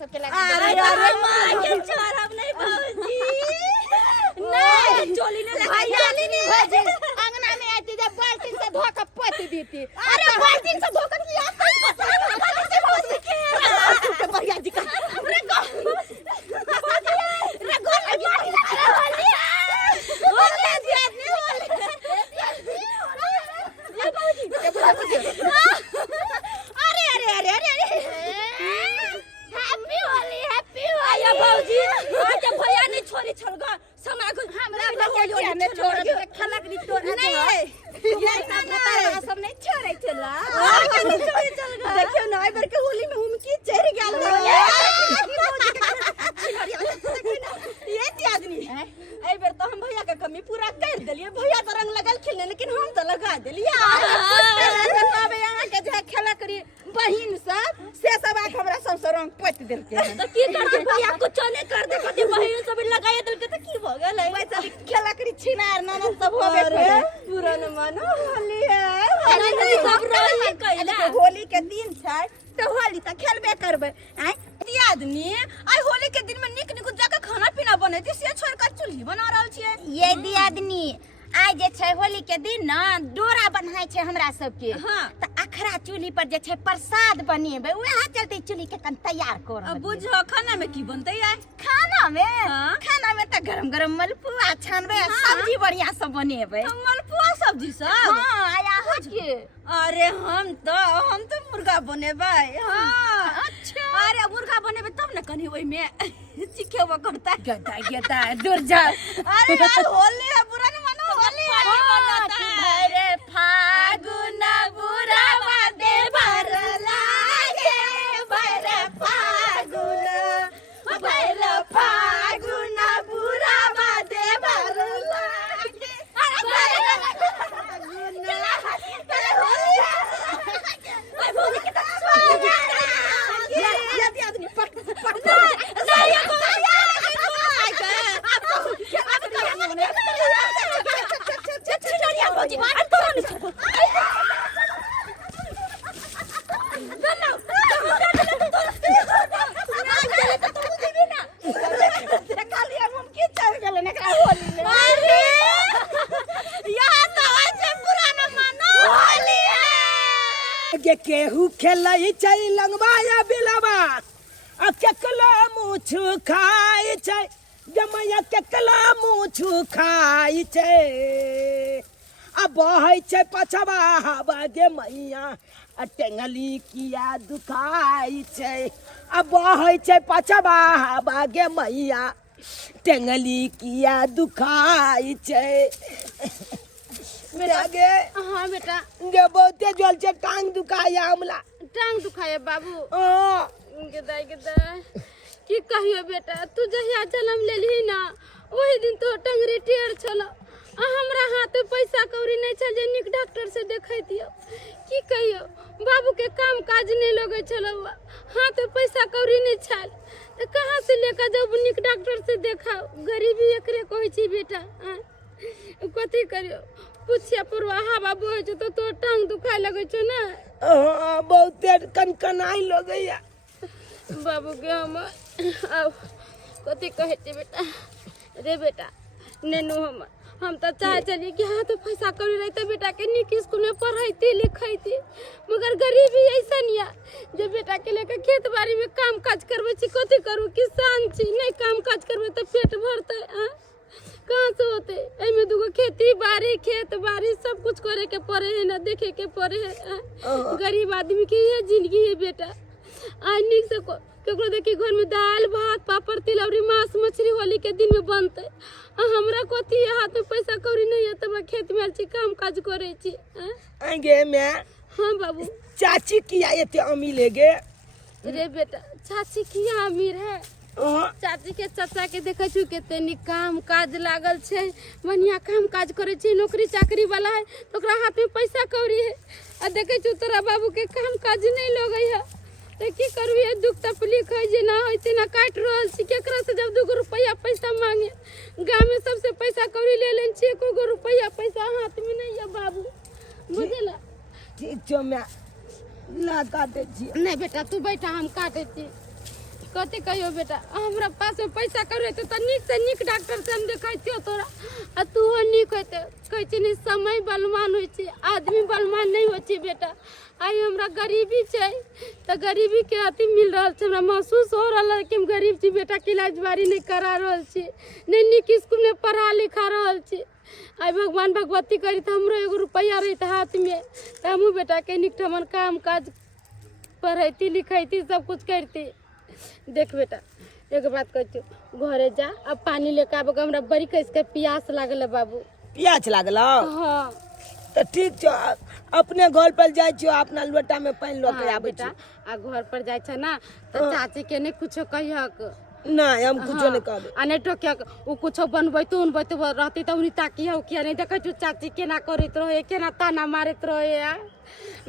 सबके लगा अरे अरे मां के छोड़ब नहीं भौजी नहीं चोली ने चोली नहीं भौजी अंगना में आती जब बाल्टी से धोकर पोत देती अरे बाल्टी से धोकर लिया भौजी के बढ़िया जी का रे गो लगी बोले दिया हैप्पी होली आया भौजी आज भैया नहीं छोड़ी छोड़गा समय को हमरा भैया ने छोड़ के खलक नहीं तोड़ नहीं ये सब नहीं छोड़े चला नहीं छोड़ी चल गया देखियो ना एक बार के होली में हम की चढ़ गेल ये आदमी ए बेर तो हम भैया के कमी पूरा कर देलिए भैया तो रंग लगल खिलने लेकिन हम तो लगा देलिए अब यहाँ के जे खेला करी बहिन सब से सब आके हमरा सब रंग पोत देलके तो की करते भैया कुछ नहीं कर दे कति बहिन सब लगाए देलके तो की हो गेलै वैसे खेला करी छिनार ननद सब होबे अरे पूरा न मानो होली है अरे सब रही कैला होली के दिन छै तो होली त खेलबे करबे आइ आदमी आई होली के दिन में निक निक जाके खाना पीना बनेती से छोड़ कर चूल्ही बना रहल छिए ये दियादनी आइ जे छै होली के दिन ना डोरा बन्हाय छै हमरा सबके हां त अखरा चूल्ही पर जे छै प्रसाद बनेबे उहा चलते चूल्ही के कन तैयार कर अब बुझो खाना में की बनतै है खाना में हाँ? खाना में त गरम गरम मलपुआ छानबे सब्जी बढ़िया सब बनेबे मलपुआ सब्जी सब हां आया के अरे हम तो मुर्गा बनेबै हां अच्छा अरे मुर्गा बनेबै तब न कनी ओइ में चिखेबो करता गदा दूर जा अरे यार होली है बुरा न मानो होली है अरे फागुन बुरा बादे भर लागे भर फागुन भर फागुन बुरा बादे भर लागे केहू खेलै छै लंगबाया बिलवा आ केकला मुछु खाइ छै जमैया केकला मुछु खाइ छै आ बहै छै पछवा हवा गे मैया आ टेंगली किया दुखाइ छै आ बहै छै पछवा हवा गे मैया टेंगली किया दुखाइ छै मेरा गे हां बेटा गे बहुते जल से टांग दुखाया हमला टांग दुखाया बाबू ओ गदा की कहियो बेटा तू जहिया जन्म लेली ना वही दिन तो टंगरी टेढ़ छल हमरा हाथ में पैसा कौड़ी नहीं छल जे निक डॉक्टर से देखैतियो की कहियो बाबू के काम काज नहीं लगे छल हाथ में पैसा कौड़ी नहीं छल तो कहां से लेकर जब निक डॉक्टर से देखा गरीबी एकरे कहै छी बेटा कथी करियो पूछिया पुरवा हवा बहै छ तो टांग दुखाय लगे छ ना बहुते कनकनाई लगैया बाबू के हम कथी कहै छी बेटा रे बेटा नेनू हम तो चाहे चलिए कि हाँ तो पैसा कौड़ी रहते बेटा के निक स्कूल में पढ़ाई लिखाई मगर गरीबी ऐसा नहीं जो बेटा के लेकर खेत बाड़ी में काम काज करवे छी कथी करू किसान छी नहीं काम काज करवे तो पेट भरते कहाँ से होते एमे दुगो खेती बाड़ी खेत बाड़ी सब कुछ करे के पड़े है ना देखे के पड़े है गरीब आदमी की ये जिंदगी है बेटा आज निक से केकरो देखी घर में दाल भात पापड़ तिलौरी मांस मछली होली के दिन में बनते हमरा कथी हाथ में पैसा कौड़ी नहीं है तब खेत में छी काम काज करे छी गे मैं हां बाबू चाची किया एते अमीर गे रे बेटा चाची किया अमीर है चाची के चाचा के देखे छु केते काम काज लागल छे बढ़िया काम काज करे छे नौकरी चाकरी वाला है तो ओकरा हाथ में पैसा कौड़ी है आ देखे छु तोरा बाबू के काम काज नहीं लगे है तो की करबी दुख तकलीफ है जे ना होय ते ना काट रहल छी केकरा से जब 2 रुपया पैसा मांगे गांव में सबसे पैसा कौड़ी ले लेन छी 1 रुपया पैसा हाथ में नहीं है बाबू बुझला ठीक छो मैं ना काटे छी नहीं बेटा तू बैठा हम काटे छी कथी कहियो बेटा हमरा पास में पैसा करे तो निक से निक डॉक्टर से हम देखाइतियो तोरा आ तू निक होते कहै छी नहीं समय बलवान होय छी आदमी बलवान नहीं होय छी बेटा आई हमरा गरीबी छै त गरीबी के अति मिल रहल छै हमरा महसूस हो रहल है कि हम गरीब छी बेटा के इलाज बारी नहीं करा रहल छी नहीं निक स्कूल में पढ़ा लिखा रहल छी आई भगवान भगवती करी त हमरो एगो रुपया रहत हाथ में त हमहू बेटा के निक ठमन काम काज पढ़ैती लिखैती सब कुछ करती। देख बेटा एक बात कहती घरे जा अब पानी लेके आब हमरा बड़ी कैसे प्यास लागल है बाबू। प्यास लागल? हाँ तो ठीक छो अपने घर पर जाय छो अपना लोटा में पानी लेके आबै छी। आ घर पर जाय छ ना तो चाची के ने कुछो कहियक नहीं हम कुछो नहीं कहबे आ नहीं टोकियक उ कुछो बनबैतो उनबैतो रहती त उनी ताकियौ किया नहीं देखै छु चाची केना करैत रहे केना ताना मारैत रहे आ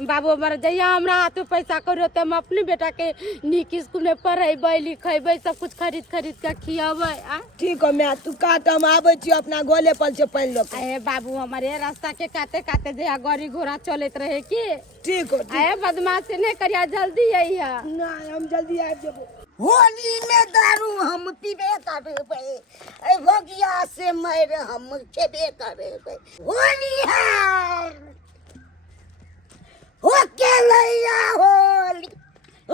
बाबू मर जइया हमरा हाथ में पैसा करियो त हम अपने बेटा के निक स्कूल में पढ़ेबै लिखेबै सब कुछ खरीद खरीद के खियाबै आ ठीक है मैं तू काट हम आबै छी अपना गोले पर से पानी लेके। अरे बाबू हमारे रास्ता के काते काते जइया गाड़ी घोड़ा चलत रहे की ठीक हो अरे बदमाशी नहीं करिया जल्दी आइया। नहीं हम जल्दी आ जेबो। होली में दारू हम पीबे करबे ए भगिया से मर हम खेबे करबे होली है ओके लैया होली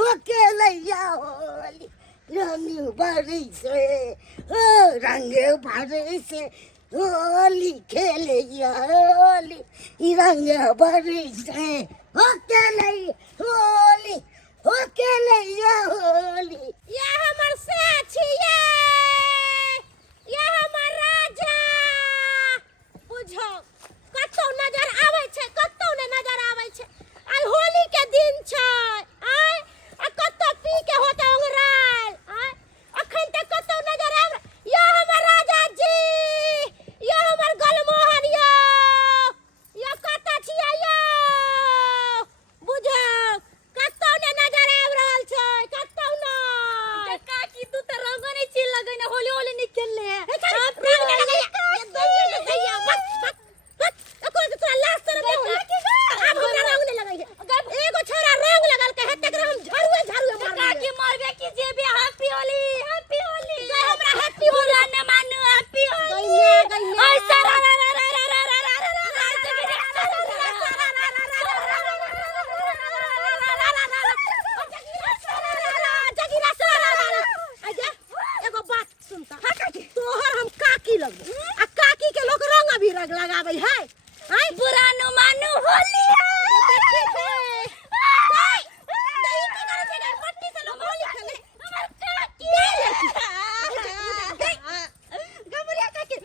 ओके लैया होली रंग भरी से ओ रंग भरी से होली खेलैया होली रंग भरी से ओके लैया होली ओके लैया होली ये हमर साथ छियै ये हमर राजा बुझो कतौ नजर आबै छै कतौ ने नजर आबै छै आई होली के दिन छै आई आ कतौ पी के होते ओंगराल आई अखन तक कतौ नजर आबै ये हमर राजा जी ये हमर गलमोहन ये कतौ छियै यो बुझो कतौ ने नजर आब रहल छै कतौ न काकी तू त रंग नहीं चिल लगै न होली होली निकल ले आप रंग नहीं लगै ये दो लगैया बस एको तो तोरा लास्ट तरफ काकी का अब हमरा रंग नहीं लगै एगो छोरा रंग लगल के हेते के हम झाड़ुए झाड़ुए मार काकी मरबे की जेबे हैप्पी होली गई हमरा हैप्पी होली न मानू हैप्पी होली ओय सरा लगाबै है आई बुरा न मानू होली है दही की करे छै पट्टी से लोग होली खेले हमर काकी गबरिया काकी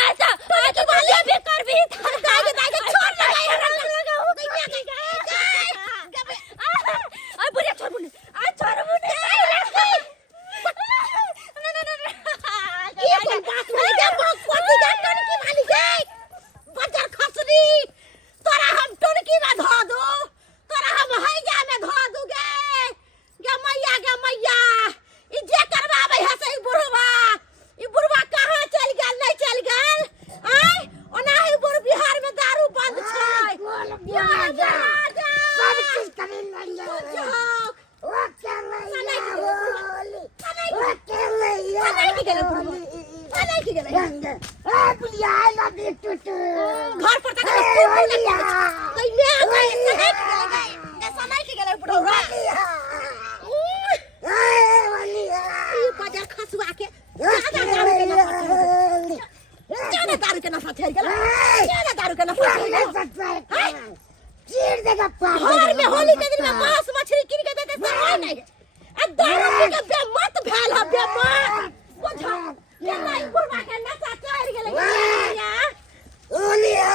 अच्छा आज बोले भी करबी दाई छोड़ लगाई लगाओ आ बुढ़िया छोड़ बुने आ छोड़ बुने घर पर तक बाजार खसुआ के ज्यादा दारू के नशा चढ़ गेल ज्यादा दारू के नशा चढ़ गेल घर में होली के दिन में मांस मछली किन के देते समय नहीं आ दारू पी के बेमत भेल ह बेमत बुझा के नहीं बुढ़वा के नशा चढ़ गेल ओलिया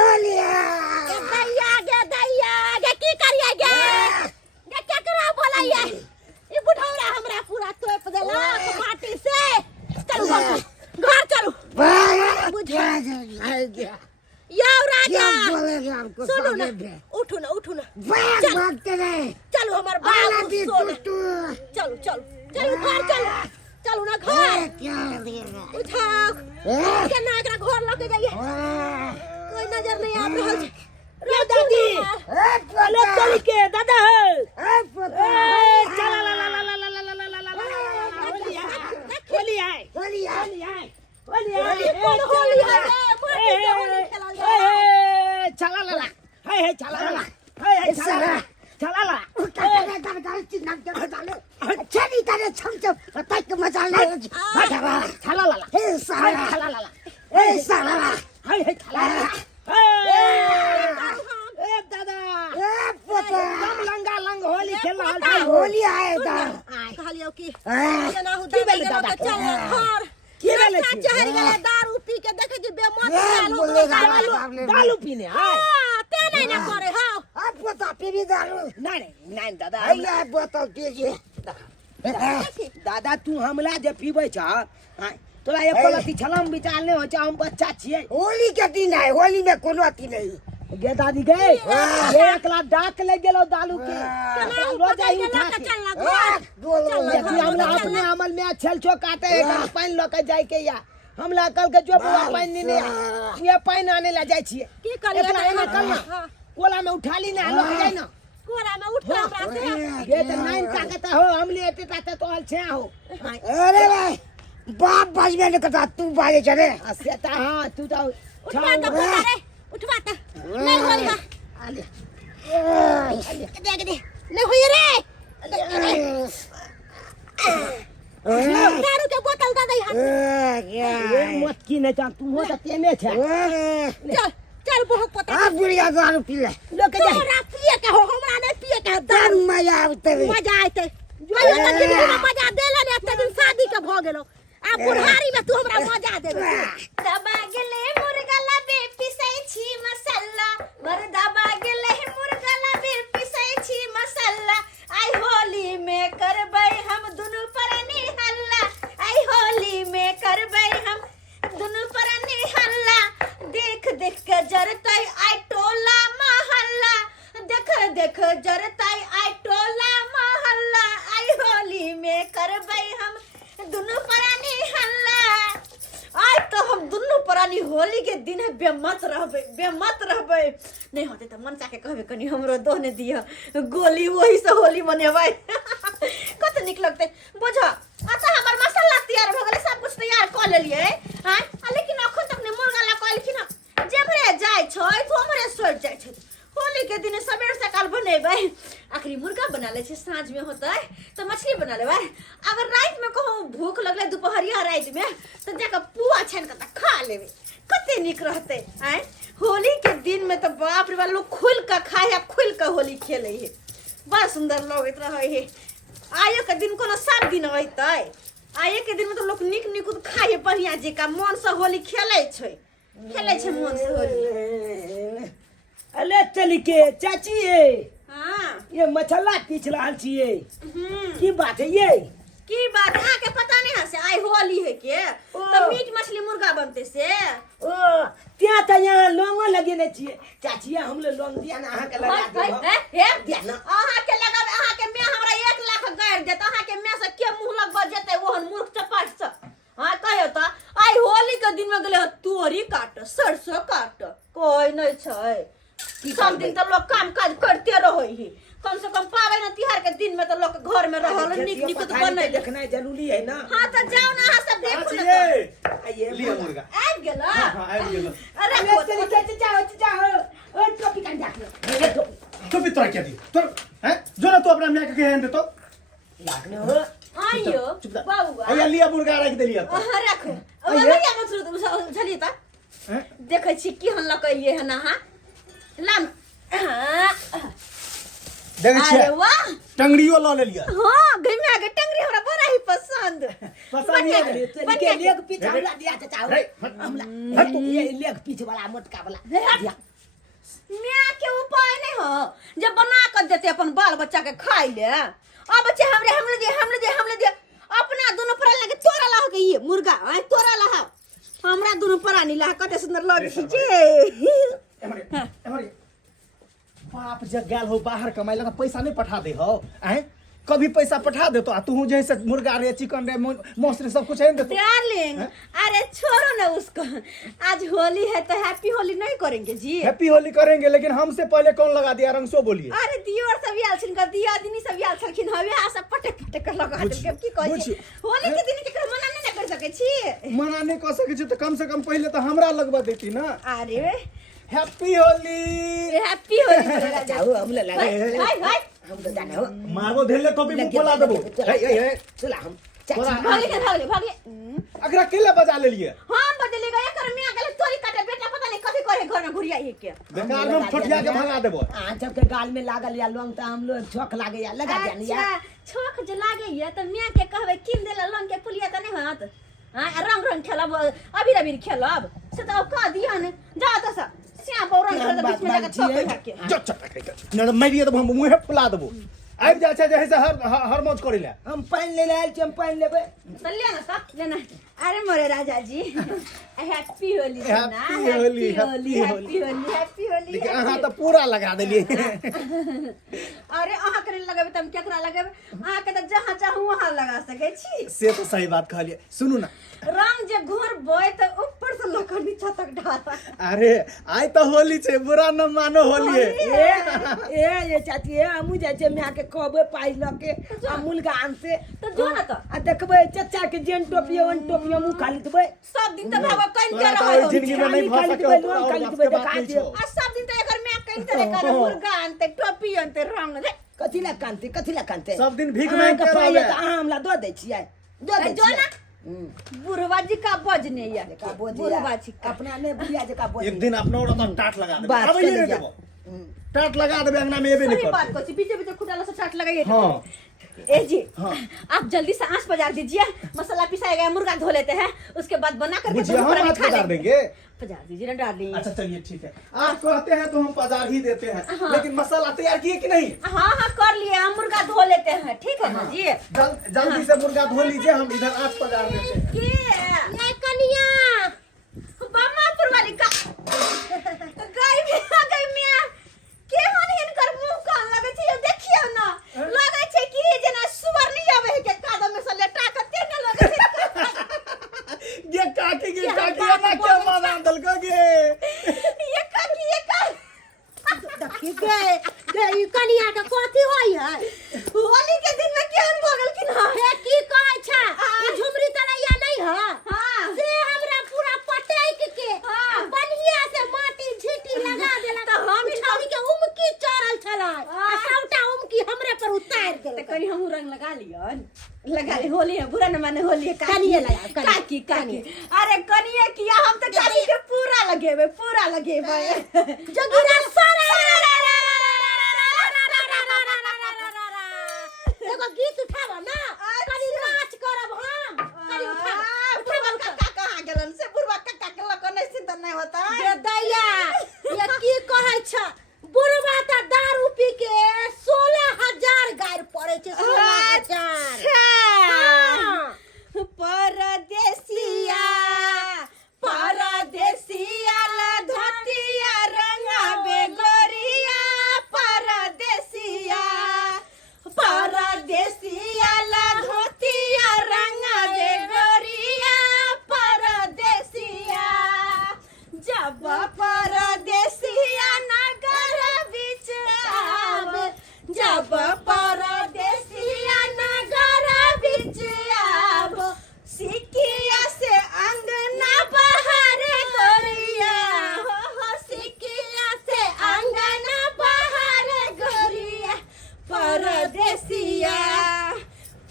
ओलिया गे दैया गे की करिए गे केकरा बोलैया ई बुढ़ौरा हमरा पूरा तोप देला माटी से चलू घर चलू बुझा गया यो राजा बोलेगा हमको सुनो ना उठो ना भागते गए चलो हमार बाबू सोना चलो चलो चलो घर चलो चलो ना घर क्या देगा उठाओ के ना एकरा घर लगे जाइए कोई नजर नहीं आ रहल छै दादी ए चल के दादा पोता कौन होली है रे माटी के होली खेलल जाए चला ला हे चला ला हे चला चला ला चली तारे छम तक मजा ले चला ला हे साला चला ला हे साला हे चला ला ए दादा ए पोता एकदम लंगा लंग होली खेल रहा आ होली आए दा कहलियो की आ, जना हु की दे भेलै दादा? चल घर की भेलै अच्छा छी? चहर गेले दारू पी के देखे जी बेमत ए, बोलेगा बाबले दारू पीने हाय ते नहीं ना करे हां आ पोता पीबी दारू नहीं दादा हैया बोतल पीजिए दादा तू हमला जे पीबै छ तोरा एक लती छलम विचार नहीं हो छ हम बच्चा छियै होली के दिन है होली में कोनो अथी नहीं गे दादी गे ये एकला डाक ले गेलो दालू के रोज ही उठा के चल ना देखी हमला अपने अमल में छल छो काटे एक पानी ल के जाय के या हमला कल के जो बुआ पानी नहीं ये पानी आने ला जाय छियै की करिए एकला एना कल ना कोला में उठा ली ना लोग जाय ना कोरा में उठ हमरा से ये त नाइन ताकत हो हमले एते ताते तो हल छे हो अरे भाई बाप बजबे नहीं करता तू बाजे चले सेता हां तू तो उठवा तो पोता रे उठवा तो नहीं होली हां आले दे नहीं होई रे दारू के बोतल दे दे ये मत की नहीं जान तू हो त तेने छे चल चल बहुत पोता आ बुढ़िया दारू पी ले लोग के जाय तोरा पिए के हो हमरा नहीं पिए के दारू मजा आवते मजा आते आयो तो जिंदगी में मजा देला ने एक दिन शादी के भ गेलो आ बुढ़ारी में तू हमरा मजा दे दबा गेले मुर्गाला बे पिसै छी मसाला बर दबा गेले मुर्गाला बे पिसै छी मसाला आई होली में करबै हम दुनु परनी हल्ला आई होली में करबै हम दुनु परनी हल्ला देख देख के जरतै आई टोला महल्ला देख देख जरतै आई टोला महल्ला आई होली में करबै हम दुनु परानी हल्ला आज तो हम दुनु परानी होली के दिन है बेमत रहबे नहीं होते तो मनसा के कहबे कनी हमरो दोने दिया गोली वही से होली मनेबै कत निक लगते बुझ अच्छा हमर मसाला तैयार भ गेलै सब कुछ तैयार क लेलिए हां लेकिन अखन तक ने मुर्गा ला कहल कि ना जेभरे जाय छै तो हमरे सोच जाय छै होली के दिन सवेर सकाल बनेबै आखिरी मुर्गा बना ले साँझ में होता है तो मछली बना लेबै अगर रात में कहूँ भूख लगले दोपहरिया रात में तो जाकर पुआ छान के खा लेबै कते निक रहते आय होली के दिन में तो बाप रे बाप लोग खुल के खाए है खुल के होली खेले है बड़ा सुंदर लगत रहे है आयो के दिन कोनो सब दिन होइतै आये के दिन में तो लोग निक निक खाए बढ़िया जेका मन से होली खेले छै मन से होली अले चली के चाची ये हां ये मछला पीछ रहल छिए की बात है ये की बात है के पता नहीं है से आई होली है के तो मीट मछली मुर्गा बनते से ओ त्या त यहाँ लोंगो लगेने छिए चाची हम ले लोंग दिया ना अहाँ के लगा दे हे दिया ना अहाँ के लगाबे अहाँ के मैं हमरा 1 लाख गाड़ देत अहाँ के मैं से के मुंह लगब जेते ओहन मूर्ख चपाट से हां कहियो त आई होली के दिन में गेले तोरी काट सरसों काट कोई नहीं छै सब दिन तो लोग काम काज करते रहो ही कम से कम पावन त्योहार के दिन में तो लोग घर में रहल निक निक तो बने देखना जरूरी है ना हां तो जाओ ना अहाँ सब देखो ना ये लिया मुर्गा आबि गेल आबि गेलो अरे अरे चली के जाओ ओ टोपी कान जाके ये तो भी तोड़ के दी तो हैं जो ना तू अपना मियां के हैंड दे तो लागने हो आइयो बाबूआ आया लिया मुर्गा रख दे लिया तो हां रखो अब भैया मत झली त हैं देखै छी की हम लकइए है ना हां लाम देखे अरे छियै वाह टंगड़ियो ला ले लिया हां गइमा के टंगरी हमरा बड़ा ही पसंद पसंद नहीं है चली के लेग पीछ हमरा दिया चाचा हमला हट ये लेग पीछ वाला मोटका वाला दिया मियां के उपाय नहीं हो जब बना कर देते अपन बाल बच्चा के खाई ले अब बच्चे हमरे दे अपना दोनों प्राणी लगे तोरा ला के ये मुर्गा है तोरा ला हमरा दोनों प्राणी ला कते सुंदर लगे छी एमरे बाप जब गेल हो बाहर कमाई लगा पैसा नहीं पठा दे हो हैं कभी पैसा पठा दे तो तू जैसे मुर्गा रे चिकन रे मांस रे सब कुछ है दे तो डार्लिंग अरे छोड़ो ना उसको आज होली है तो हैप्पी होली नहीं करेंगे जी हैप्पी होली करेंगे लेकिन हमसे पहले कौन लगा दिया रंग सो बोलिए अरे दियोर सब आयल छिन कर दिया दिनी सब आयल छलखिन हवे आ सब पटक पटक लगा देलके की कहै बुझी। छै होली के दिन केकरो मना नहीं कर सके छी मना नहीं कर सके छी तो कम से कम पहले तो हमरा लगवा देती ना। अरे हैप्पी होली। हैप्पी होली राजा जाओ हम ले लगे हाय हाय हम तो जाने हो मारबो धेले तो भी बोला देबो। चला हम भागे अगर अकेले बजा ले लिए हम बदले गए कर में अगले तोरी काटे बेटा पता नहीं कथि करे घर में घुरिया ये के बेकार में फटिया के भगा देबो। जब के गाल में लागल या लोंग त हम लोग छोक लागे या लगा जानी या छोक जे लागे ये त मैं के कहबे किन देला लोन के पुलिया त नहीं होत। हां रंग खेलब अबीर खेलब से त का दिया ने जा त सा सिया बौरन खेल बीच में जाके छोक के जो चट न मारिए तो हम मुंह फुला देबो। आबि जा छै जैसे हर मौज करिला हम पानी ले आइल छी हम पानी लेबे तो लेना सा लेना। अरे मोरे राजा जी हैप्पी होली ना happy Holi happy Holi happy Holi लेकिन अहाँ तो पूरा लगा देलिए। अरे अहाँ करे लगाबे त हम केकरा लगाबे अहाँ के त जहां चाहू वहां लगा सके छी। से तो सही बात कहलिए। सुनू ना रंग जे घोर बोय त ऊपर से लकर नीचा तक डाला। अरे आई तो होली छे बुरा न मानो होली ए ये चाची ए हमू जाय छे मैं के कहबे पाई ल के अमूल गान से तो जो ना त आ देखबे चचा के जेन टोपियो वन टोपियो मुंह खाली देबे सब दिन त भागो कइन के तो रहो जिंदगी में नहीं फंस सके तो और बात के बात नहीं छो। आ सब दिन त एकर मैं कइन तरह कर मुर्गा आनते टोपी आनते रंग दे कथि ला कांते सब दिन भीख में मांग के के पाई रहबे। त हमला दो दे छियै दो दे जो ना छियै बुढ़वा जी का बजने या का बुढ़वा जी का अपना ने बुढ़िया जे का बोल एक दिन अपना और अपन टाट लगा देबे। बात अब ये कर नहीं लिया। देबो टाट लगा देबे अंगना में एबे नहीं सही बात करते। को छी बीचे बीचे खुटाला से छाट लगाइए। हां ए जी हाँ। आप जल्दी से आंच बजा दीजिए मसाला पिसाया गया मुर्गा धो लेते हैं उसके बाद बना करके बुझिए हम दोपहर में आज खा बता लेंगे। देंगे। पजा दीजिए ना डार्लिंग। अच्छा चलिए ठीक है आप कहते हैं तो हम बाजार ही देते हैं लेकिन मसाला तैयार किए कि नहीं। हाँ हाँ कर लिए हम मुर्गा धो लेते हैं ठीक है ना जी। जल्दी से मुर्गा धो लीजिए हम इधर आज बाजार देते हैं। ये कनिया बामापुर वाली का गई में आ गई मैं केहन हिनकर मुंह कान लगे छै देखियो ना लगे छै कि जेना सुअर नहीं आवे है के कादम में से लेटा के तेने लगे छै। ये काकी ना क्या माना दल को गे ये काकी देखि गे ई कनिया के कथि होई है होली के दिन में केहन भगल कि ना हे की कहै छै ई झुमरी तनैया नहीं है हां से हमरा पूरा पटैक के हाँ। बढ़िया से माटी झीटी लगा देला तो हम छौरी के उमकी चढ़ल छलै आ सबटा उमकी हमरे पर उतार तो देलक। कनी हम रंग लगा लियन लगा ले होली है बुरा न माने होली है कनिये लगा, कनिये। काकी काकी अरे कनिये किया हम तो काकी के पूरा लगेबे जगीरा सारा एगो गीत उठाब ना कनी नाच करब हम कनी बुढ़वा काका कहां गेलन से बुढ़वा काका के लक नहीं सिद्ध नहीं होता दे दैया ये की कहै छ बुढ़वा त दारू पी के 16000 गायर पड़े छै 16000। परदेसिया परदेसिया ला धोतिया रंगा बेगोरिया परदेसिया परदेसिया ला धोतिया रंगा बेगोरिया परदेसिया जब परदेसिया नगर बीच आवे जब परदेसिया नगर बीच आवे सिकिया से अंगना बाहर गोरिया हो सिकिया से अंगना बाहर गोरिया परदेसिया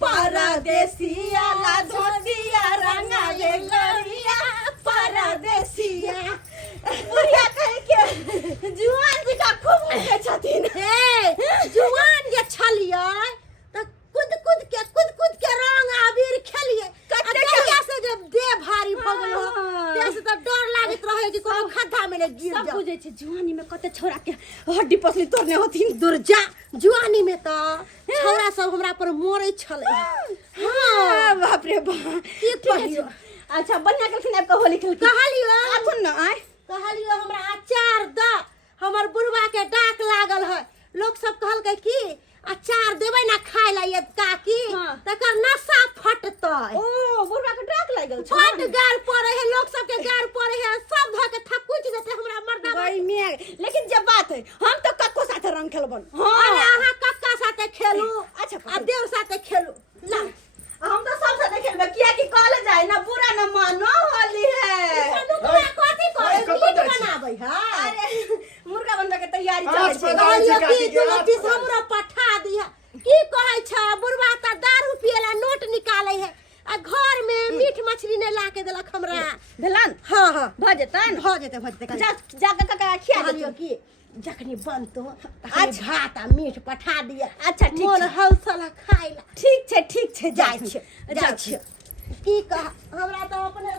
परदेसिया ला धोतिया रंगा ये गोरिया परदेसिया बुढ़िया कह के जुआन जी का खूब उठे छथिन ए जुआन जे छलियै त कुद के रंग आबिर खेलिए कतेया से जब देह भारी भ गेल हो तेसे त डर लागत रहे कि कोनो खड्डा में ने गिर सब जाओ। बुझे छै जुआनी में कते छोरा के हड्डी पसली तोड़ने होथिन दुर्जा जुआनी में त छौरा सब हमरा पर मोरै छलै। हां बाप रे बाप की कहियो अच्छा बढ़िया के फिर आपका होली खेल कहलियो आथुन ना आय कहलियो हमरा अचार द हमर बुढ़वा के डाक लागल है लोग सब कहलकै की अचार देबै ना खाय ला ये काकी हाँ। तकर नशा फटतै ओ बुढ़वा के डाक लागल छ फट गार पड़े है लोग सब के गार पड़े है सब ध के थकुच देते हमरा मर्दा भाई में लेकिन जब बात है हम तो कक्को साथे रंग खेलबन अरे अहाँ कक्का साथे खेलू अच्छा आ देव साथे खेलू ला हम तो सब साथे खेलबे किया कि कॉलेज है ना बुरा न मानो होली है कथी करे मीट बनाबै है अरे मुर्गा बनबे के तैयारी चलै छै कहलियो कि तुलसी हमरा पठा दिया की कहै छ बुढ़वा त दारू पियला नोट निकालै है आ घर में मीट मछली ने लाके देलक हमरा भेलन हां हां भ जेतै जा जाके का खिया कहलियो कि जखनी बनतो आज भात आ मीट पठा दिया अच्छा ठीक मोन हौसला खाइला ठीक छै जाइ छै की कह हमरा तो अपने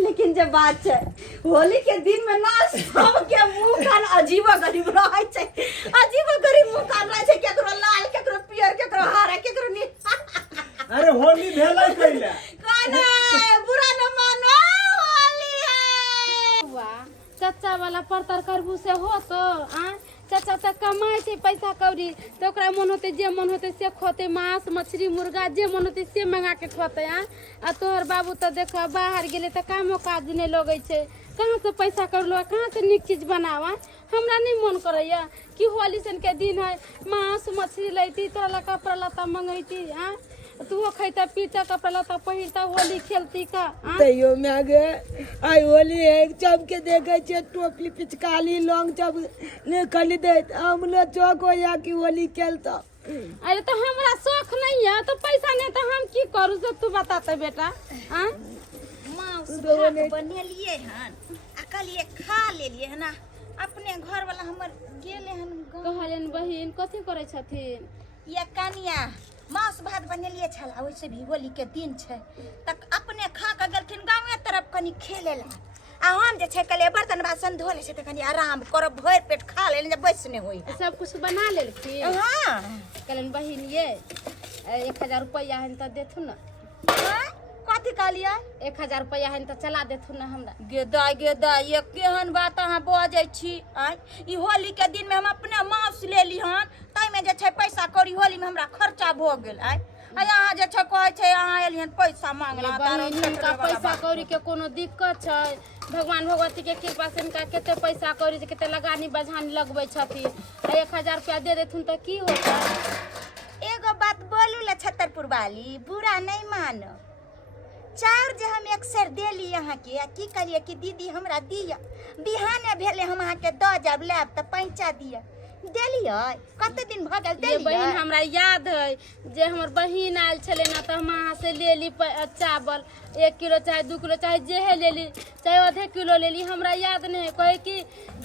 लेकिन जब बात छै होली के दिन में ना सबके मुंह कान अजीब गरीब रहै छै अजीब गरीब मुंह कान रहै छै केकरो लाल केकरो पियर केकरो हरा केकरो नी अरे होली भेलै कइला काने बुरा न मानो होली है वाह चाचा वाला परतर करबू से हो तो चाचा तो कमाए छै पैसा कौड़ी तो ओकरा मन होते जे मन होते से खोते मांस मछली मुर्गा जे मन होते से मंगा के खोते आ तोहर बाबू तो देख बाहर गेले तो कामो काज नहीं लगे छै कहाँ से पैसा कर लो कहाँ से नीक चीज बनावा हमरा नहीं मन करैया कि होली सन के दिन है मांस मछली लैती तोरा ला कपड़ा लत्ता मंगैती तू खैता पीता कपड़ा लत्ता पहिरता होली खेलती का तैयो मागे आई होली है जब के देखे छे टोपी पिचकारी लॉन्ग जब ने खरीदे हमले चौक हो या कि होली खेलता अरे तो हमरा शौक नहीं है तो पैसा नहीं तो हम की करू से तू बताते बेटा मांस भात बनेलिए हन आ कहलिए खा लेलिए है ना अपने घर वाला हमर गेले हन कहलन बहिन कथी करे छथिन ये कनिया मांस भात बनेलिए छला वैसे भी होली के दिन छै तक अपने खा के गेलखिन गांवे तरफ कनी खेले ला आ हम जे छै कले बर्तन बासन धो ले छै त कनी आराम करब भर पेट खा ले जब बस नहीं होई सब कुछ बना लेलखिन हां कहलन बहिन ये 1000 रुपया हन त देथु न कथी कहलिए 1000 रुपया हन त चला देथु न हमरा गेदा ये केहन बात अहाँ बजै छी आइ ई होली के दिन में हम अपने मांस लेली हन तै में जे छै पैसा कौड़ी होली में हमरा खर्चा भ गेल आइ अहाँ जे छै कहै छै अहाँ एलियन पैसा मांगला का पैसा कौड़ी के कोनो दिक्कत छै भगवान भगवती के कृपा से इनका केते पैसा कौड़ी से केते लगानी बझानी लगबै छथिन 1000 रुपया दे देथुन त की होता एगो बात बोलू ल छतरपुर वाली बुरा नहीं मानो चार जे हम अक्सर देली यहाँ के की करिए कि दीदी हमरा दिया बिहाने भेले हम अहाँ के द जब लेब त पैंचा दिया देलिए कते दिन भ गेल ये देलिए बहिन हमरा याद है जे हमर बहिन आयल छले ना तो हम अहाँ से लेली चावल 1 किलो चाहे 2 किलो चाहे जे है लेली चाहे आधे किलो लेली हमरा याद नहीं है कहे कि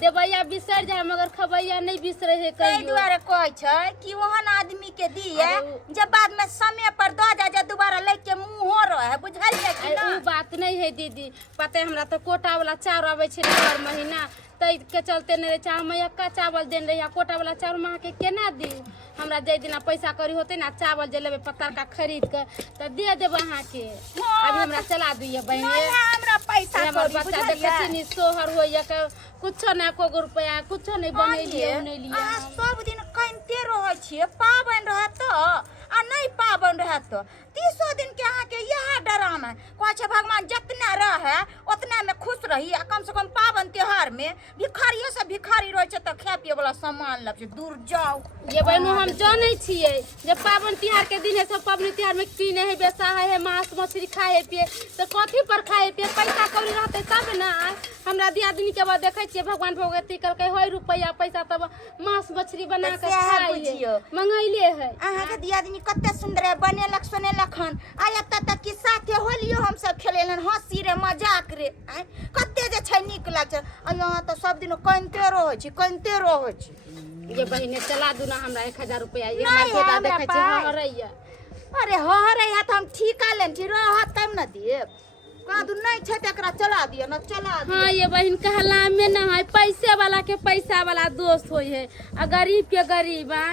देवैया बिसर जाए मगर खबैया नहीं बिसरे है कई दुआरे कहै छै कि ओहन आदमी के दिए जब बाद में समय पर द जा दोबारा लेके मुंह रहे बुझलिए कि ना उ बात नहीं है दीदी पता है हमरा तो कोटा वाला चाउर आवे छै हर महीना तै के चलते नहीं रहे हम एक्का चावल देन रही कोटा वाला चाउर में के केना दी हमरा जे दिना पैसा करी होते ना चावल जे लेबे पत्तर का खरीद के त दे देब अहाँ के अभी हमरा चला दिए बहिने हमरा पैसा हमर कौड़ी बच्चा देखे छी सोहर होइया के कुछो ना को रुपया कुछो नहीं बनैलिए उनैलिए सब दिन कइते रहै छिए पाबन रहत आ नहीं पाबन रहत 30 दिन के अहाँ के यह डरामा कहै छै भगवान जितना रहे उतना में खुश रही आ कम से कम पाबन त्योहार में भिखारियों से भिखारी रहै छै त खाए पिए वाला सामान लब छै दूर जाओ ये बहनों हम जानै छियै जे पाबन त्योहार के दिन है सब पाबन त्योहार में किने है बेसा है मांस मछली खाए पिए त कथी पर खाए पिए पैसा कौड़ी रहते तब ना हमरा दियादनी के बाद देखे छियै भगवान भगवती करके होय रुपया पैसा तब मांस मछली बना के खाइए मंगैले है अहाँ के दियादनी कते सुंदर बनेलक सुनेलक हन आया तत की साथे होलियो हम सब खेलेलन हंसी रे मजाक रे कते जे छै नीक लाग छै यहाँ त सब दिन कइते रहै छी ये बहिने चला दू ना हमरा 1000 रुपया ये हमर बेटा देखे छी हरैया अरे हरैया त हम ठीका लेन छी रहत तब न देब कादू नहीं छै तकरा चला दियो न चला दियो हां ये बहिन कहला में ना है पैसे वाला के पैसा वाला दोस्त होय है आ गरीब के गरीब है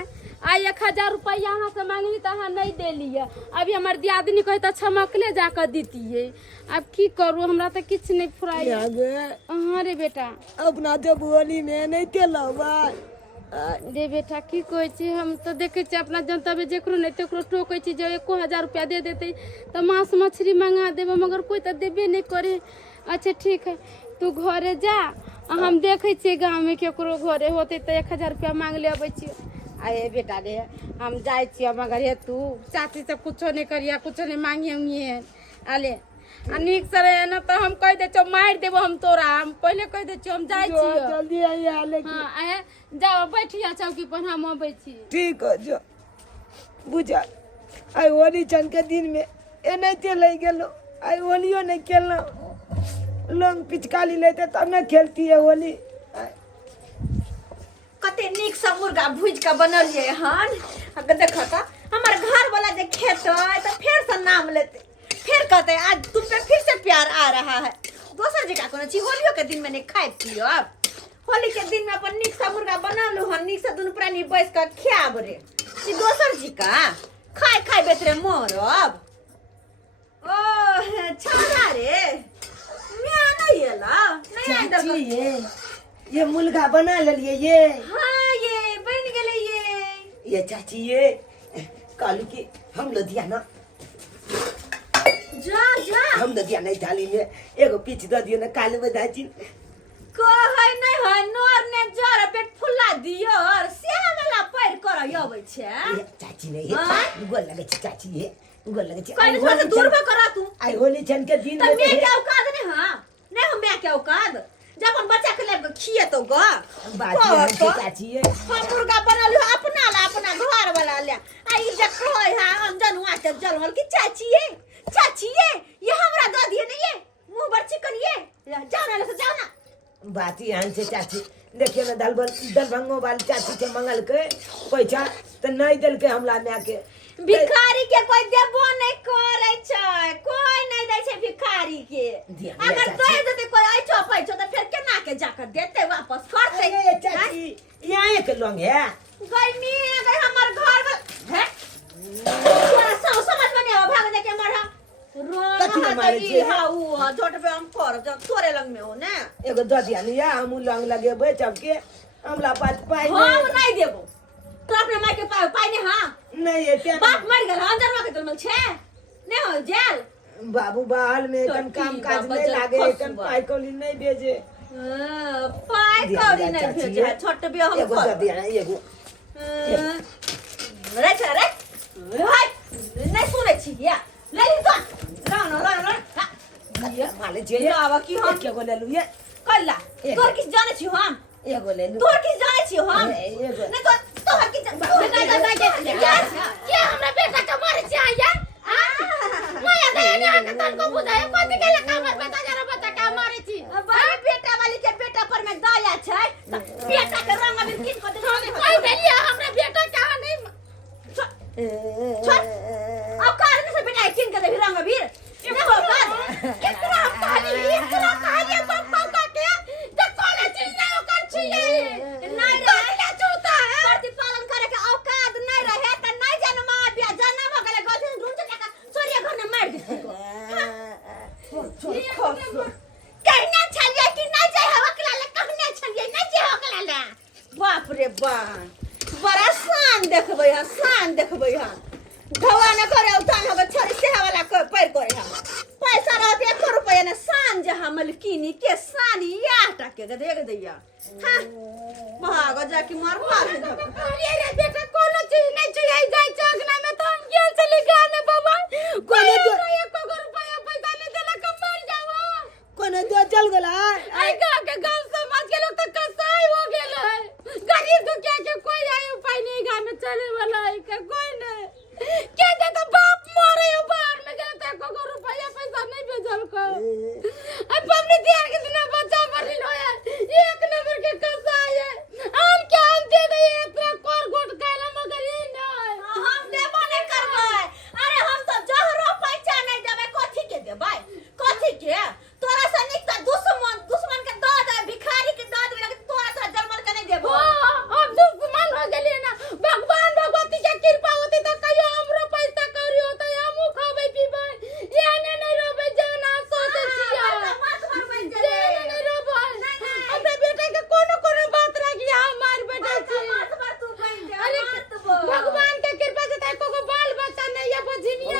आ 1000 रुपया यहाँ से मांगली तो अहाँ नहीं देलिए अभी हमार दियादनी कहे तो छमकले जाकर दीतिए अब की करू हमरा तो किछ नहीं फुराई हाँ रे बेटा अपना जब होली में नहीं तेलवा रे बेटा की कहै छी हम तो देखे छी अपना जनता में जेकरो नहीं तेकरो टोकै छी जे 1000 रुपया दे देते तो मांस मछली मंगा देबे मगर कोई तो देबे नहीं करे अच्छा ठीक है तू घरे जा हम देखे छी गांव में केकरो घरे होते तो 1000 रुपया मांग ले अबै छी आए बेटा रे हम जाए छी मगर हे तू चाची से कुछो नहीं करिया कुछो नहीं मांगिए आले आ नीक से रहे ना तो हम कह दे छो मार देबो हम तोरा हम पहले कह दे छो हम जाई जो छी जल्दी आइए आले की हां आए जाओ बैठिया चौकी पर हम आबै छी ठीक हो जो बुझा आई होली छन के दिन में एनाहिते लग गेलो आई होलियो नहीं खेलना लोग पिचकारी लेते तब ना खेलती है होली कते नीक सा मुर्गा भूज के बनलिए हन अगर देख त हमर घर वाला जे खेतै त फिर से नाम लेते फिर कहते आज तुम पे फिर से प्यार आ रहा है दोसर जगह कोनो चीज होलियो के दिन में नहीं खाए पियो होली के दिन में अपन नीक सा मुर्गा बनलु हन नीक से दुनु प्राणी बैस के खाब रे ई दोसर जी का खाए खाए बेतरे मोरब ओ छाना रे मैं नहीं एला नहीं आई चाची ये मुर्गा बना लिए ये हाँ ये बन गए ये चाची ये कालू की हम लुधियाना जा जा हम लुधियाना डाली में एगो पीछ दे दियो ना कालू बदाची कहै नहीं है नोर ने जर पेट फुला दियो और सेहा वाला पैर कर आबै छे चाची नहीं है हाँ? गोल लगे छे चाची ये गोल लगे छे कहीं से दूर में करा तू आई होली छन के दिन त में मैं क्या औकात नहीं हां नहीं हम मैं क्या औकात जब अपन बच्चा के ले खिए तो ग बात है चाची ये हम मुर्गा बनल अपना ला अपना घर वाला ले आई जे कहै हां हम जनुआ के जलमल की चाची ये हमरा द दिए नहीं ये मुंह पर चिकन ये जाओ ना से जाओ ना बात यहाँ से चाची देखिए ना दलभंगो वाली चाची के मंगल के पैसा तो नहीं दिल के हमला में आके भिखारी के कोई देबो नहीं करे छै कोई नहीं दै छै भिखारी के दिया अगर चाची। दे देते कोई ऐठो पैठो तो फिर केना के जाकर देते वापस करते अरे चाची यहाँ एक लोग है गर्मी अगर हमर घर में है क्या समझ में नहीं आवा भाग जाके मरा कथी में मारे रोह छै? हां वो छोटे पे हम कर जब तोरे लंग में हो ना एगो ददिया लिया हम लंग लगे बेचब के हमला पास पाई हम नहीं देबो तो अपने माई के पाई नहीं हां नहीं है क्या बाप मर गेल अंदर में के दलमल छे नहीं हो जेल बाबू बाहर में कन काम काज नहीं लागे कन पाई कोली नहीं भेजे पाई कौड़ी नहीं भेजे है छोटे भी हम एगो कर ददिया एगो रे रे हाय नहीं सुने छी या ले ली तो ला माले जे लावा की हम के गो ले लू ये कल्ला तोर किस जाने छी हम एगो ले लू तोर किस जाने छी हम एगो नहीं तो हर किस क्या हमरा बेटा के मारे छी आया माया गया ने आके तन को बुझाए कथि के लका हमर बेटा जरा बच्चा का मारे छी बाई बेटा वाली के बेटा पर में दया छै बेटा के रंग अबीर किन को दे कोई देलिए हमरा बेटा का नहीं अब कारण से बेटा किन के दे रंग अबीर नहीं हो कर कितना कहानी पापा का के तो कौन चीज नहीं कर छिए नहीं रहे चूता है प्रतिपालन करे के औकात नहीं रहे त नहीं जन्मा बिया जन्म हो गेले गलती ढूंढ के सूर्य घर में मार दे कहना छलिए कि नहीं जाय हवकला ले कहना छलिए नहीं जाय हवकला ले बाप रे बाप बड़ा शान देखबै हां घवा न करे उतान होगा छोरी से वाला को पैर करे हां पैसा रहते 1 रुपया ने शान जे हम मलकिनी के शान या टके के देख दैया हां भाग जा कि मार अरे रे बेटा कोनो चीज नहीं चाहिए जाई चगना में तो हम गेल चली गांव में बाबा कोनो तो 1 रुपया पैसा नहीं देला कब मर जावा कोनो दो चल गेला आई गांव समाज के लोग तो कसाई हो गेल है गरीब दुखिया के कोई आय उपाय नहीं गांव में चले वाला है के कोई नहीं के दे तो बाप मरे हो बाहर में गए तो 1 रुपया पैसा नहीं भेजल को अब हमने दिया के दिन बच्चा मरल होया एक नंबर के कसाई है हम क्या हम दे दे इतना कोर गोट काला मगर ये नहीं हम देबो नहीं करबै अरे हम तो जहरो पैसा नहीं देबै कथि के देबै कथि के तोरा से निक त दुश्मन के द दे भिखारी के द देबै लेकिन तोरा से जन्मल के नहीं देबो अब दुश्मन हो गेलिए ना भगवान भगवती के कृपा होती तो कहियो हमरो पैसा कौड़ी होता हमहु खाबै पीबै एने नहीं रोबै जाना सोचे छियै नहीं रोबै हमरा बेटा के कोनो बात राखी हमार बेटा छी अरे भगवान के कृपा से एको को बाल बच्चा नहीं है बझिनिया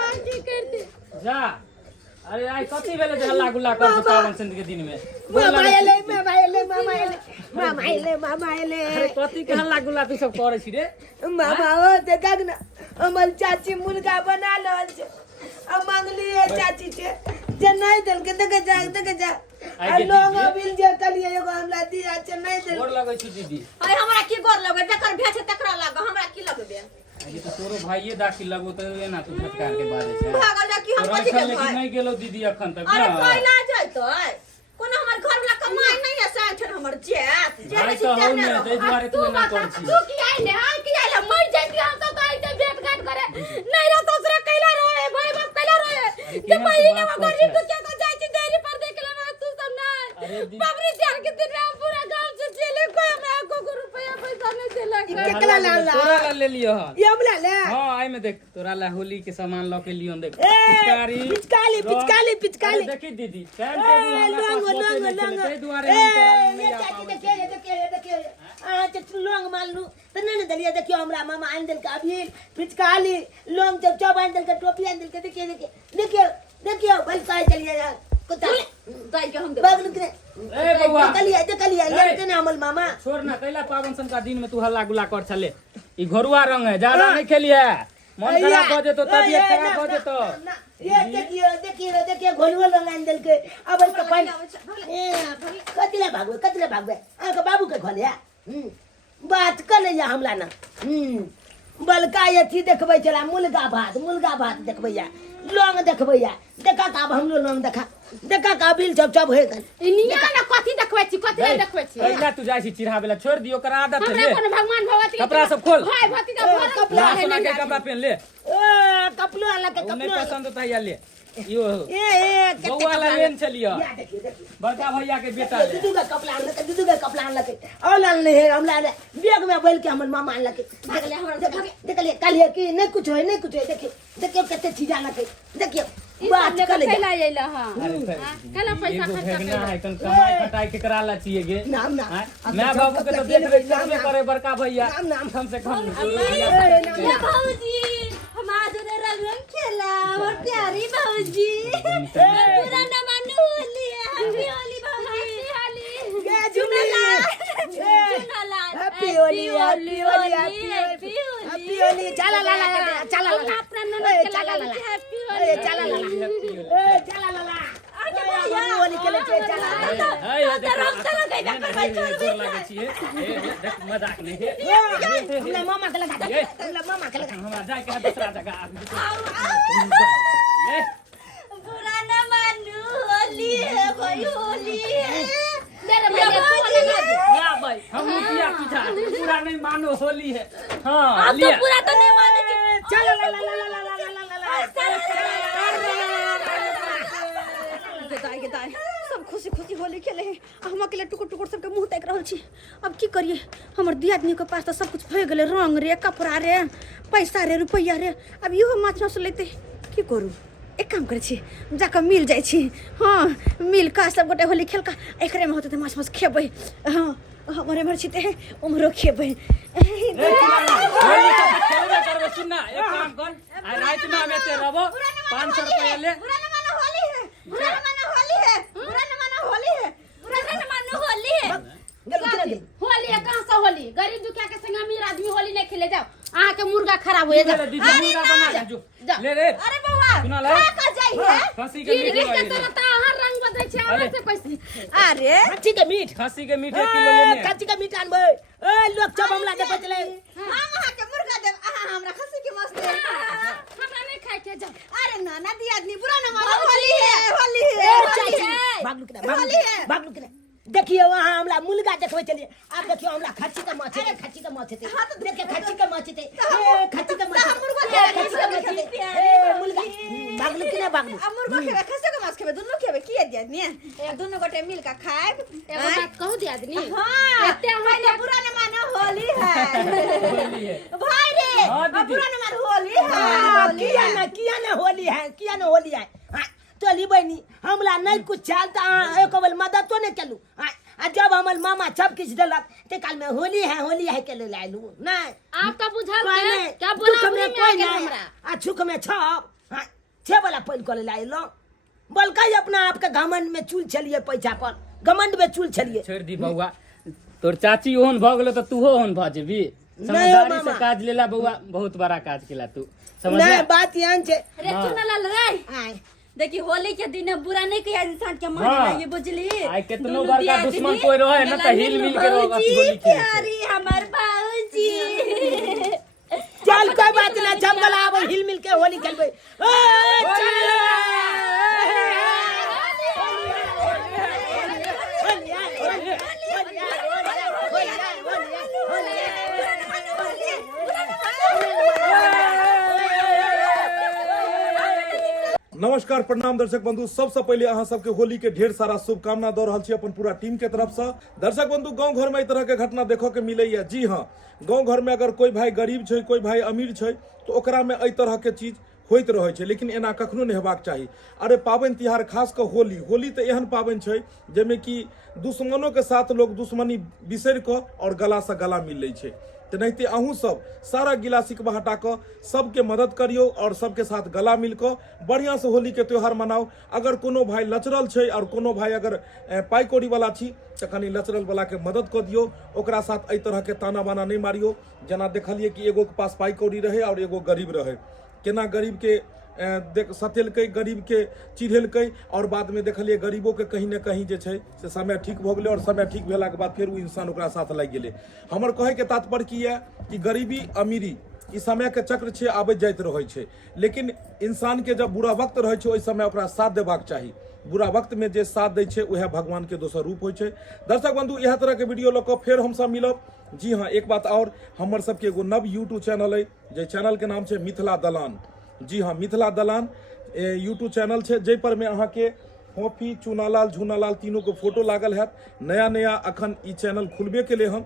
राखी करते जा अरे आई कथी भेले जे हल्ला गुल्ला कर पावन संत के दिन में मामा एले अरे कथी के हल्ला गुल्ला तू सब करे छी रे मामा हो ते देख ना हमर चाची मुर्गा बना रहल छै अब मांगली है चाची से जे नहीं दिल के देखे जा आई आ के लोग दीजिए। अबिल जे कलिए एगो हमरा दिया से नहीं दिल गोर लगै छी दीदी अरे हमरा की गोर लगे जकर भेछ तकरा लाग हमरा की लगबे ये तो तोरो भाइये दाखिल लगो तो ये ना तू फटकार के बाजे छै भागल जा कि हम तोरा कथि के लेकिन भाई नहीं गेलो दीदी अखन तक अरे ना कैला जइतै कोनो हमर घर वाला कमाई नहीं है से छन हमर जेत जे भाई में तो से हो ने तै दुआरे तू ना कर छी तू की आइले हां की आइले मर जाती हम तो कहि दे भेंट घाट करे नहीं रे ससुरा कैला रोए भाई बाप कैला रोए जे महीने में गरीब तू क्या तो जाई छी देरी पर देख लेना तू सब ना अरे दी- बाबरी त्यार के दिन में पूरा गांव से चले कोई हमरा को रुपया पैसा नहीं देला केकला लाल तोरा ला ले लियो हन ये हमला ले हां आई में देख तोरा ला होली के सामान ल के लियो देख ए, पिचकारी पिचकारी अरे देखी दीदी टाइम टेबल हमरा पास पहुंचे नहीं चले तै दुआरे हम तोरा नहीं आ पाबै लोंग मालू तो नहीं दलिया देखियो हमरा मामा आन दिल का अभी पिचकारी लोंग जब चौब आन दिल का टोपी आन दिल का देखियो भाई काय चलिए यार कुत्ता दाई के हम दे बागल के ए बउआ देखलिए ये के अमल मामा छोड़ ना कैला पावन सन का दिन में तू हल्ला गुला कर चले ई घरुआ रंग है ज्यादा नहीं खेलिए मन खराब हो जेतो तबियत खराब हो जेतो ये देखिए घोलुआ लगाइन दिल के अब इसका पानी कतिले भागवे आके बाबू के घोलिया बात कर लिया हमला ना बलका ये थी देखबै चला मुर्गा भात देखबै या लोंग देखबै या देखा का हम लोंग देखा का बिल चप होए गन इनिया ना कथि देखबै छी कथि नहीं देखबै छी कैला तू जाई छी चिढ़ावेला छोड़ दियो कर आदत है हमरा ले कोनो भगवान भगवती कपड़ा सब खोल भाई भतीजा कपड़ा सोना के कपड़ा पहन ले कपलो वाला के नहीं कपलो पसंद होता है या ले यो ए बउआ ला लेन चलियो देखिए बड़का भैया के बेटा ले दूधू का कपड़ा आन लके और लाल नहीं है हम लाल बैग में बैल के हमर मामा आन लके देखलिए कालिए कि नहीं कुछ है देखियो कितने चीज आन लके देखियो बात कर ले कैला आइला हां कैला पैसा एगो खर्चा भेगना है कन कमाई खटाई के करा ला चाहिए गे नाम मैं बाबू के तो देख रही करबे करे बड़का भैया नाम कम से कम ये भौजी हम आज रे रंग खेला और प्यारी भौजी पूरा ना मानू होली हैप्पी होली भौजी हैप्पी होली चला ला अपना ननद के लगा हैप्पी होली के लिए चला मजाक नहीं है मामा के लगा हमरा जाए के दूसरा जगह पूरा ना मानू होली है भाई होली है मेरे भैया को लगा दे या भाई हम मुखिया की था पूरा नहीं मानो होली है हां अब तो पूरा तो नहीं माने दाई सब खुशी खुशी होली खेले हैं हम अकेले टुकुर टुकुर सबके मुंह देख रहल छी अब की करिए हमर दियादनी के पास तो सब कुछ भए गेले रंग रे कपड़ा रे पैसा रे रुपया रे अब इहो माछ न लेते की करू एक काम करे छी जाके मिल जाय छी हां मिल का सब गोटे होली खेल का एकरे में होते त माछ खेबै हां हमरे मर छी ते उमरो खेबै होली तो खेलबे करबे सुन ना एक काम कर आ रात में हमें ते रहबो 500 रुपया ले बुरा न मानो होली है बुरा न मानो होली है बुरा न मानो होली है बुरा न मानो होली है होली है कहां से होली गरीब दुखिया के संग अमीर आदमी होली नहीं खेले जाओ आहा के मुर्गा खराब हो जा दीदी मुर्गा बना ले जो ले ले अरे बउआ सुना ले का जाई है खसी के मीट के तो ता हर रंग बदले छे हमरा से पैसे अरे खच्ची के मीट खसी के मीट 1 किलो लेने खच्ची के मीट आनबै ए लोग सब हमला देखै चले हम वहां के मुर्गा देव आहा हमरा खसी के मस्त है हमरा नहीं खाए के जा अरे नाना दी आदमी बुरा न मानो होली है होली है भागलू के देखिए वहाँ हमला मुर्गा देखबै चलिए आप देखियो हमला खच्ची का माछ है देखिए खच्ची का माछ है खच्ची का माछ मुर्गा भागलू के भागलू अब मुर्गा खेबे खसी के माछ खेबे दुनु खेबे की दिया ने दुनु गोटे मिल का खाएब एगो बात कहू दे आदमी हां एते पहले बुरा न मानो होली है भाई रे अब बुरा न मानो होली है किया ना होली है चली बहनी हमला नहीं कुछ चलता एक बल मदद तो नहीं चलू आ जब हमर मामा सब किछ देलक ते काल में होली है के ले लाइलू नहीं आप तो बुझल नहीं क्या बोला में कोई नहीं आ छुक में छे वाला पैन कर लाइलो बलका अपना आपके घमंड में चूल चलिए पैसा पर घमंड में चूल चलिए छोड़ दी बउआ तोर चाची ओहन भ गेलो त तूहो ओहन भ जेबी समझदारी मामा। से काज लेला बउआ, बहुत बड़ा काज केला तू नहीं समझला। बात यहाँ छे रे चुनालाल रे देखी होली के दिन बुरा नहीं किया इंसान के मन हाँ। ये बुझली आई केतनो दोनों बड़का दियाद दुश्मन में कोई रहे ना त हिल मिल के रहो अथी होली खेले। प्यारी हमर बाऊजी चल कोई बात ना चमकला अब हिल मिल के होली खेलबे नमस्कार प्रणाम दर्शक बंधु। सबसे पहले अहाँ सबके होली के ढेर सारा शुभकामना दे रहल छी अपन पूरा टीम के तरफ से। दर्शक बंधु गांव घर में इस तरह के घटना देखो के मिले है। जी हाँ, गांव घर में अगर कोई भाई गरीब छै कोई भाई अमीर छै तो ओकरा में एहि तरह के चीज होइत रहे छै, लेकिन एना कखनो नहीं हेबाक चाही। अरे पाबनि तिहार खास कर होली तो एहन पाबनि छै जेमे कि दुश्मनों के साथ लोग दुश्मनी बिसरि कऽ और गला से गला मिल लै छै। तेनाहिते अहूँ सब सारा गिला शिकवा हटा कर सबके मदद करियो और सबके साथ गला मिलकर बढ़िया से होली के त्योहार मनाओ। अगर कोनो भाई लचरल छै और कोनो भाई अगर पाई कौड़ी वाला छी तो कनी लचरल वाला के मदद कर दियो, ओकरा साथ एहि तरह के ताना बाना नहीं मारियो। जना देखलिए कि एगो के पास पाई कौड़ी रहे और एगो गरीब रहे, केना गरीब के सतेलकै, गरीब के चिढ़ेलकै और बाद में देखलिए गरीबों के कहीं ना कहीं जे छै से समय ठीक भ गेलै और समय ठीक भेला के बाद फिर वो इंसान ओकरा साथ लागि गेलै। हमर कहे के तात्पर्य की है कि गरीबी अमीरी ई समय के चक्र छै, आबैत जाइत रहै छै, लेकिन इंसान के जब बुरा वक्त रहै छै ओहि समय ओकरा साथ देबाक चाही। बुरा वक्त में जे साथ दै छै वह भगवान के दोसर रूप होइ छै। दर्शक बंधु इएह तरह के वीडियो लऽ कऽ फेर हमसब मिलब। जी हाँ, एक बात और, हमर सबके एगो नव यूट्यूब चैनल है, जे चैनल के नाम छै मिथिला दलान। जी हाँ, मिथिला दलान यूट्यूब चैनल छै, जै पर में अहाँ के होफी चुनालाल झुनालाल तीनों के फोटो लागल है। नया नया अखन ई चैनल खुलबे केले हन,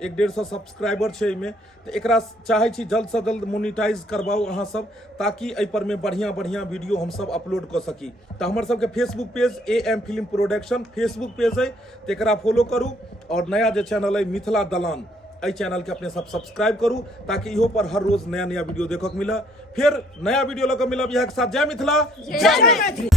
150 सब्सक्राइबर छै एहिमे, तो एकरा चाहे छी जल्द से जल्द मोनिटाइज करवाओ अहाँ सब, ताकि एहि पर में बढ़िया बढ़िया वीडियो हम सब अपलोड कर सकी। तो हमर सबके Facebook page AM film production Facebook page है, तो एकरा फॉलो करू और नया जो चैनल है मिथिला दलान, इस चैनल के अपने सब सब्सक्राइब करू ताकि इहो पर हर रोज नया नया वीडियो देखो मिला। फिर नया वीडियो लगा मिलब यहाँ के साथ। जय मिथिला, जय मैथिली।